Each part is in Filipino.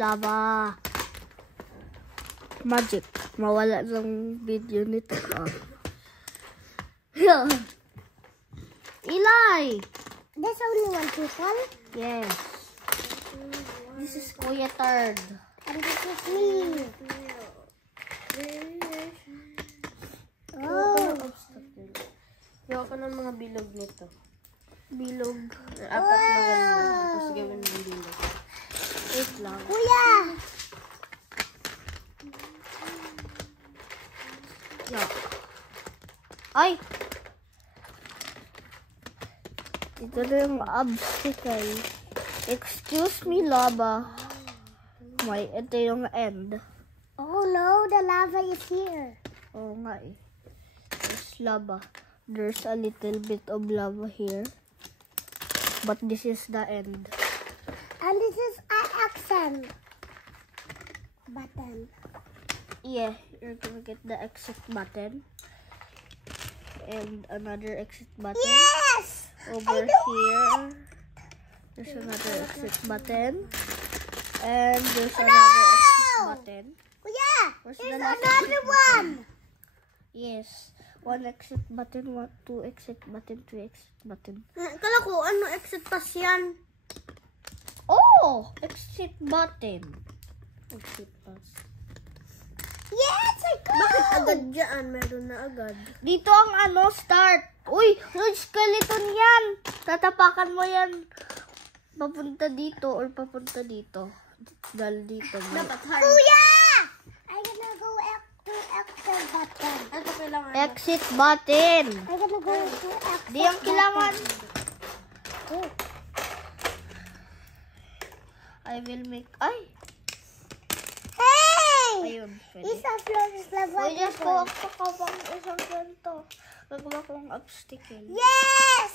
lava. Magic. Mawala ng video nito. Eli! There's only one people. Yes. This is Kuya Third. And this is me. Oh. Gawa ko ng mga bilog nito. Bilog. Apat na ganun. Tapos gawin ng bilog. Wait lang. Kuya! Yeah. Ay! Ito na yung obstacle. Excuse me, lava. Ito yung end. Oh no, the lava is here. Oo nga eh. There's lava. There's a little bit of lava here. But this is the end. And this is an action button. Yeah, you're gonna get the exit button. And another exit button. Yes! Over here. There's another exit button. And there's another exit button. Kuya! Where's There's the last another exit one! Yes. One exit button, two exit button, three exit button. Kala ko, ano exit pass yan? Oh! Exit button. Exit pass. Yes, I go! Bakit agad dyan? Meron na agad. Dito ang start. Uy, yung skeleton yan. Tatapakan mo yan. Papunta dito or papunta dito. Dahil dito. Dapat hard. Kuya! I'm gonna go to exit button. Ito kailangan. Exit button. I'm gonna go to exit Di ang kailangan. Oh. I will make... Ay! Hey! Ayun. Isa floor is level. Uy, just kuha ko ka pang isang ganito. Gagawa ko ng obstacle. Yes!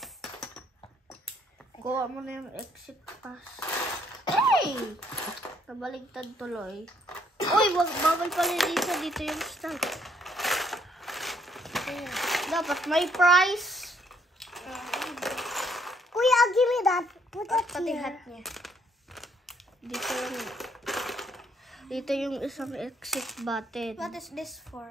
Kuha mo na yung exit pass. Hey! Nabaligtad tuloy. Uy, bawal pala dito. Dito yung start. Dapat may prize. Kuya, give me that. Put that Pati here. hat niya. Dito yung isang exit button. What is this for?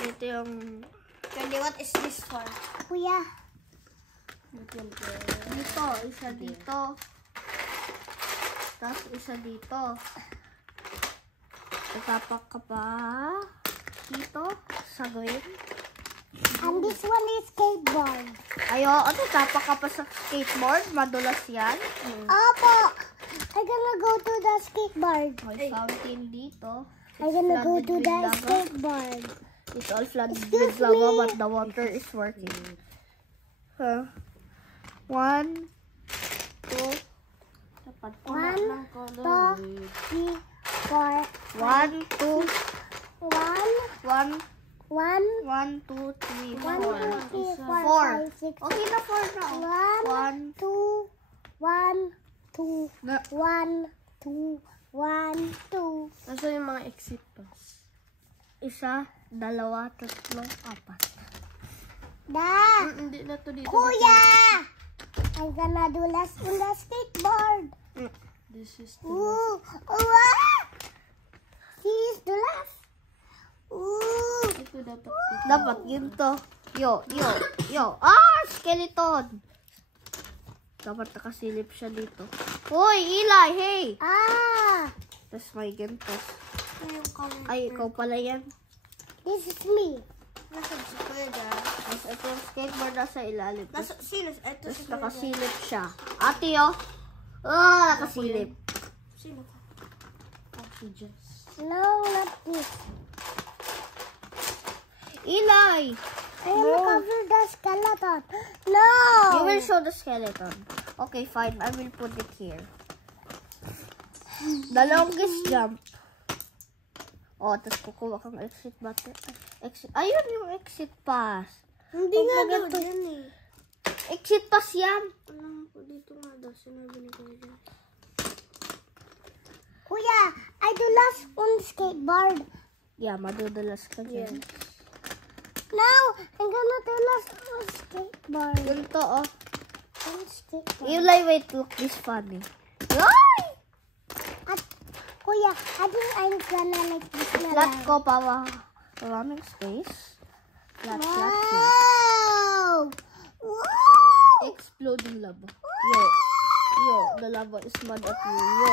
Dito yung... Candy, what is this for? Kuya. Dito, isa dito. Tapos isa dito. Tatapak ka pa dito sa gawin. And this one is skateboard. Ayo, tatapak ka pa sa skateboard. Madulas yan. Opo. I'm gonna go to the skateboard. May fountain dito. I'm gonna go Flooded to with the lava. skateboard. It's all flooded Excuse with lava, me. but the water is working. Huh? 1, 2, Dapat 1, 2, 3, 4. 1, 2, 1, 1, 1, 1, 2, 3, 1, 4. 2, 3, 4, Four. 5, 6. Okay na 4 na. 1, 2, 1, 2, Na, 1, 2, 1, 2. Nasaan yung mga exit pass? isa, dalawa, tatlo, apat. Da! Hindi na to dito. Kuya! I'm gonna do less in the skateboard. This is the... Ooh! What? He's the left. Ooh! Ito dapat. Dapat ginto. Yo. Skeleton. Dapat nakasilip siya dito. Hoy, Eli, hey! Ah! Tapos may ginto. Yung color. Ay, ikaw pala yan. This is me. Nasaan si Kuya dyan? Tapos ito yung skateboard nasa ilalim. Tapos Sino? Ito si Kuya dyan. nakasilip siya. Ate, oh. Nakasilip. Sino ka? Oh, si Jess. No, not this. Eli! I will cover the skeleton. No! You will show the skeleton. Okay, fine. I will put it here. The longest jump. Oh, tapos kukuha kang exit button. Ayun yung exit pass. Hindi nga daw ganito. dyan eh. Exit pass yan. Alam ko dito nga daw. Sinabi ni Kuya dyan. Kuya, I do last on skateboard. Yeah, madudulas ka dyan. Now, I'm gonna do last on skateboard. Ganito, oh. One skateboard. Eli, wait, look this funny. Ay! At, kuya, I think I'm gonna like this na Flat lang. ko para maraming space. Flat, flat, flat. Wow! Wow! Exploding lava. Yo. Yo, the lava is mad at you. Yo.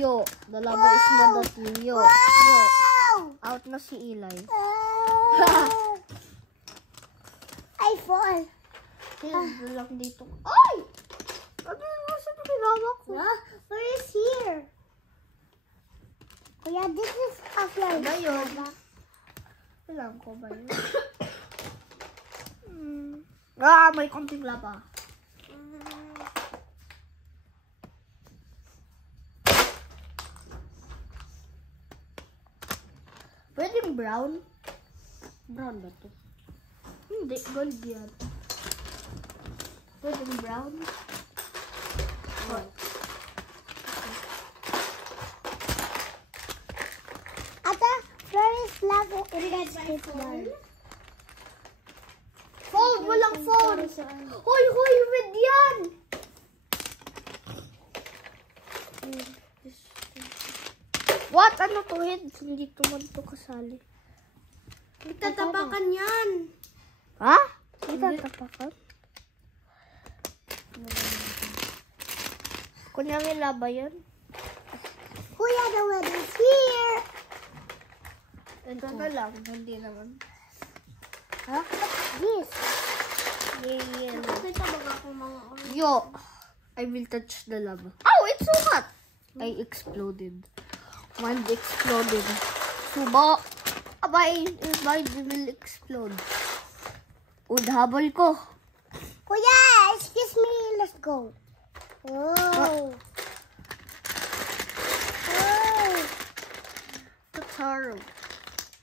Yo, the lava is mad at you. Yo. Yo. Wow! Out na si Eli. I fall. Hindi lang dito. Ay! Ano yung nasa ginawa ko? Where is here? Kuya, this is a flower. Ba yun? Kailangan ko ba yun? May konting lava. Pwedeng brown? Brown ba to? Hindi, gold yan. Pwedeng brown? What? Ata, where is lava in that skateboard? Phone! Walang phone! Hoy! Hoy! Red yan! What? Ano to, head? Hindi to man to kasali. Tatapakan yan. Ha? Hindi tatapakan? Kunyari laba yan? Kuya, the weather is here. Ito na lang. Hindi naman. Ha? This. Yeah. Nakita ba ako mga Yo! I will touch the lava. Oh! It's so hot! I exploded. Mine exploded. Suba! Abay! Mine will explode. Habol ko. Kuya, excuse me. Let's go. Whoa. Oh. Tataro.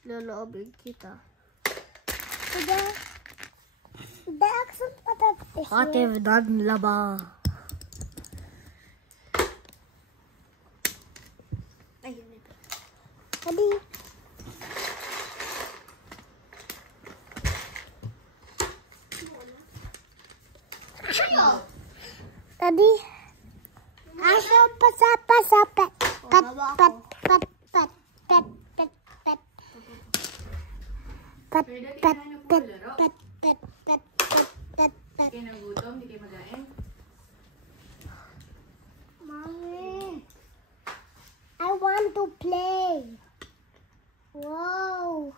Lalaobin kita. Kuya, the accent patat is here. Atev dan laba. ayun ito. Daddy. Daddy. Asa pasa pet. Pet pet pet pet pet pet pet. Pet pet pet pet pet pet pet pet pet. Kayo nagutom, hindi kayo magain. Mommy, I want to play. Whoa.